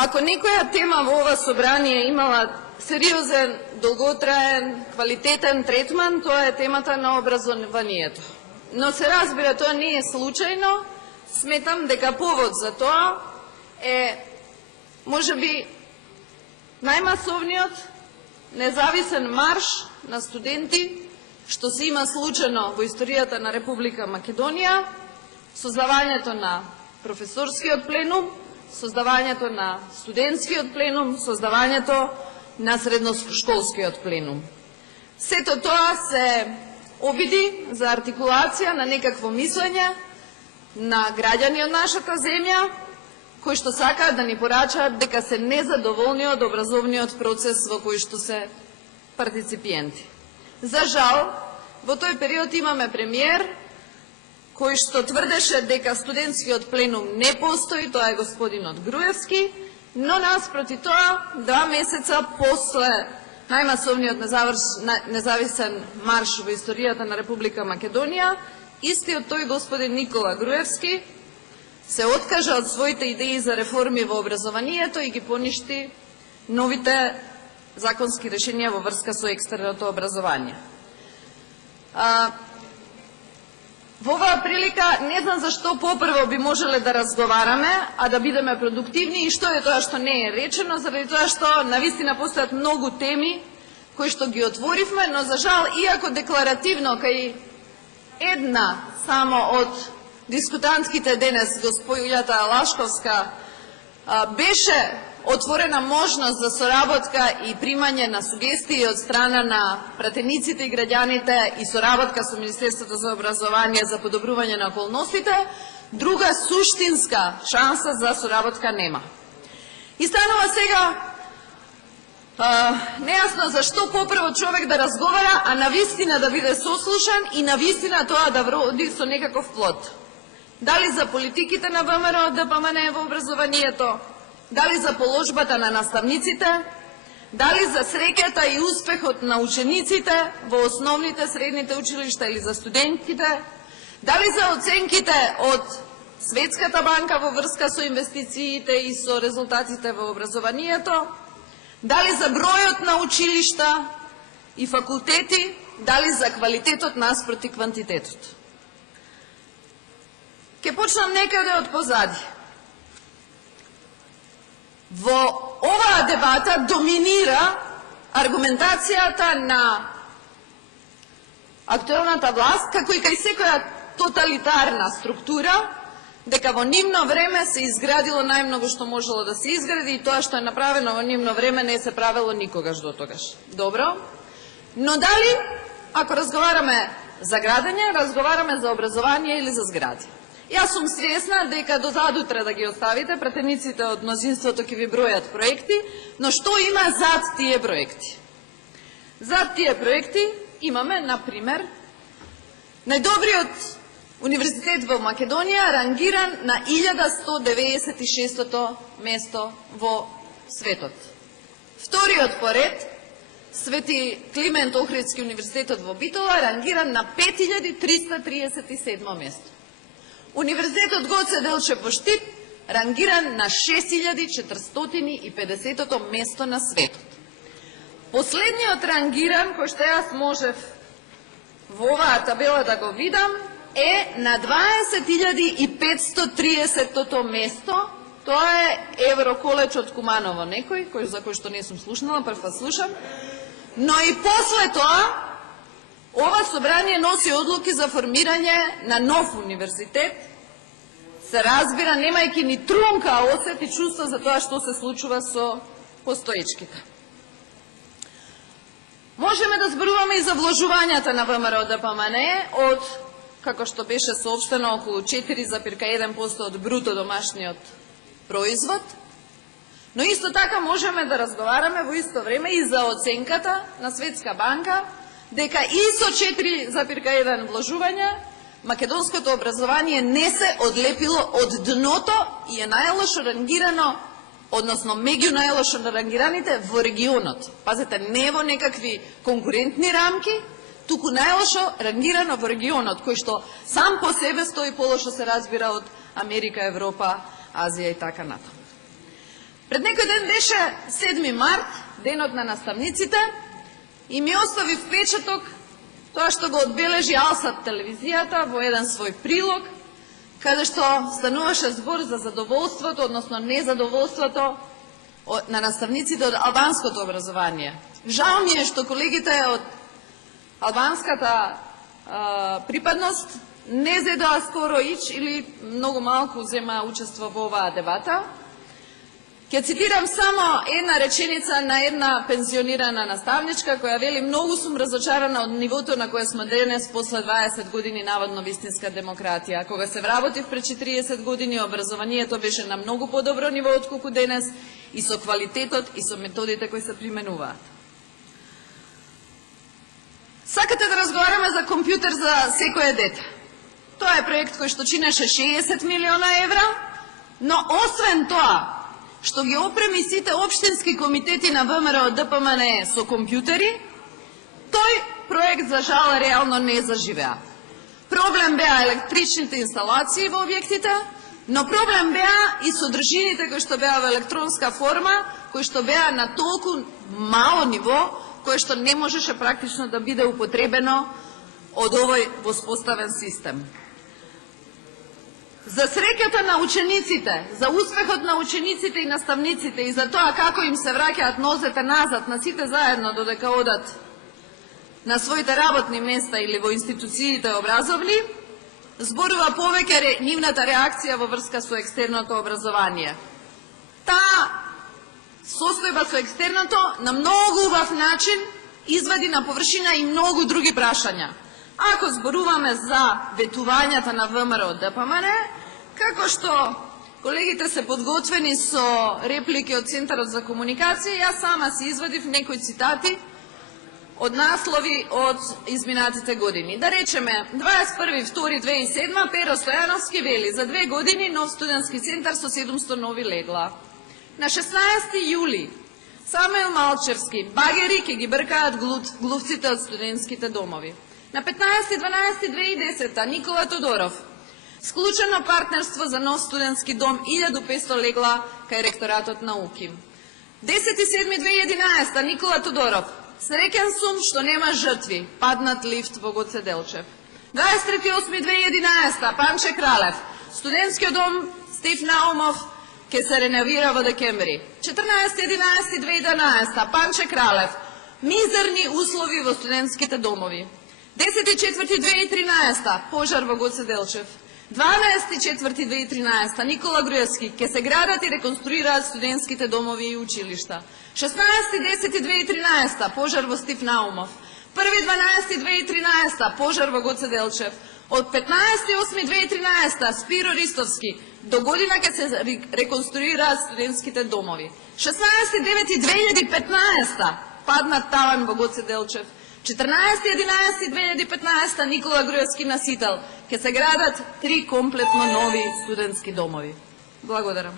Ако некоја тема во ова собрание имала сериозен, долготраен, квалитетен третман, тоа е темата на образованието. Но се разбира, тоа не е случајно. Сметам дека повод за тоа е можеби најмасовниот независен марш на студенти што се има случајно во историјата на Република Македонија, создавањето на професорскиот пленум, создавањето на студентскиот пленум, создавањето на средношколскиот пленум. Сето тоа се обиди за артикулација на некакво мислење на граѓани од нашата земја, кои што сакаат да ни порачаат дека се незадоволни од образовниот процес во кој што се партиципиенти. За жал, во тој период имаме премиер кој што тврдеше дека студентскиот пленум не постои, тоа е господинот Груевски, но наспроти тоа, 2 месеца после најмасовниот независен марш во историјата на Република Македонија, истиот тој господин Никола Груевски се откажа од своите идеи за реформи во образованието и ги поништи новите законски решенија во врска со екстерното образование. Во оваа прилика не знам зашто попрво би можеле да разговараме, а да бидеме продуктивни и што е тоа што не е речено, заради тоа што навистина постојат многу теми кои што ги отворивме, но за жал, иако декларативно кај една само од дискутантките денес, господјата Лашковска, беше отворена можност за соработка и примање на сугестии од страна на пратениците и граѓаните и соработка со Министерството за образование за подобрување на околностите, друга суштинска шанса за соработка нема. И станува сега нејасно зашто попрво човек да разговара, а навистина да биде сослушан и навистина тоа да вроди со некаков плод. Дали за политиките на ВМРО ДПМН во образованието, дали за положбата на наставниците, дали за среќата и успехот на учениците во основните, средните училишта или за студентите, дали за оценките од Светската банка во врска со инвестициите и со резултатите во образованието, дали за бројот на училишта и факултети, дали за квалитетот наспроти квантитетот. Ке почнам некаде од позади. Во оваа дебата доминира аргументацијата на актуелната власт, како и кај секоја тоталитарна структура, дека во нивно време се изградило најмногу што можело да се изгради и тоа што е направено во нивно време не се правело никогаш до тогаш. Добро, но дали, ако разговараме за градење, разговараме за образование или за згради? Јас сум свесна дека до задутре да ги оставите, пратениците од мнозинството ќе ви бројат проекти, но што има зад тие проекти? Зад тие проекти имаме, например, најдобриот универзитет во Македонија рангиран на 1196-то место во светот. Вториот поред, Свети Климент Охридски универзитетот во Битола, рангиран на 5337 место. Универзитетот Гоце Делчев во Штип, рангиран на 6450-то место на светот. Последниот рангиран, кој што јас можев во оваа табела да го видам, е на 20.530-то место. Тоа е Евроколеж од Куманово, некој, за кој што не сум слушнала, прва слушам. Но и после тоа, ова собрание носи одлуки за формирање на нов универзитет, се разбира, немајќи ни трунка осет и чувство за тоа што се случува со постоечките. Можеме да зборуваме и за вложувањата на ВМРО ДПМН од, како што беше соопштено, околу 4,1% од бруто домашниот производ, но исто така можеме да разговараме во исто време и за оценката на Светска банка, дека и со 4,1 вложувања, македонското образование не се одлепило од дното и е најлошо рангирано, односно меѓу најлошо рангираните во регионот. Пазете, не во некакви конкурентни рамки, туку најлошо рангирано во регионот, кој што сам по себе стои полошо се разбира од Америка, Европа, Азија и така натаму. Пред некој ден беше 7 март, денот на наставниците, и ми остави впечаток тоа што го одбележи Алсат телевизијата во еден свој прилог, каде што стануваше збор за задоволството, односно незадоволството на наставниците од албанското образование. Жал ми е што колегите од албанската припадност не зедоа скоро ич или многу малку зема учество во оваа дебата. Ќе цитирам само една реченица на една пензионирана наставничка која вели: многу сум разочарана од нивото на кое сме денес после 20 години наводно вистинска демократија. Кога се вработив пред 40 години, образованието беше на многу подобро ниво отколку денес и со квалитетот и со методите кои се применуваат. Сакате да разговараме за компјутер за секое дете. Тоа е проект кој што чинеше 60 милиона евра, но освен тоа, што ги опреми сите општински комитети на ВМРО ДПМН со компјутери, тој проект за жал реално не заживеа. Проблем беа електричните инсталации во објектите, но проблем беа и содржините кои што беа во електронска форма, кои што беа на толку мало ниво, кое што не можеше практично да биде употребено од овој воспоставен систем. За среќата на учениците, за успехот на учениците и наставниците и за тоа како им се враќаат нозете назад на сите заедно додека одат на своите работни места или во институциите образовни, зборува повеќе нивната реакција во врска со екстерното образование. Таа состојба со екстерното на многу убав начин извади на површина и многу други прашања. Ако зборуваме за ветувањата на ВМРО ДПМН, како што колегите се подготвени со реплики од Центарот за комуникација, јас сама си извадив некои цитати од наслови од изминатите години. Да речеме, 21.2.2007 Перо Стојановски вели: за 2 години нов студентски центар со 700 нови легла. На 16 јули Самуел Малчевски: багери ќе ги бркаат глувците од студентските домови. На 15.12.2010 Никола Тодоров: склучено партнерство за нов студентски дом, 1500 легла кај ректоратот на УКИМ. 10.7.2011 Никола Тодоров: среќен сум што нема жртви, паднат лифт во Гоце Делчев. 23.8.2011 Панче Кралев: студентскиот дом Стеф Наумов ќе се реновира во декември. 14.11.2011 Панче Кралев: мизерни услови во студентските домови. 10.4.2013 пожар во Гоце Делчев. 12.4.2013 Никола Груевски: ќе се градат и реконструираат студентските домови и училишта. 16.10.2013 пожар во Стеф Наумов. 1.12.2013 пожар во Гоце Делчев. Од 15.8.2013 Спиро Ристовски: до година ќе се реконструираат студентските домови. 16.9.2015 паднат таван во Гоце Делчев. 14.11.2015 Никола Груевски на Сител: ќе се градат 3 комплетно нови студентски домови. Благодарам.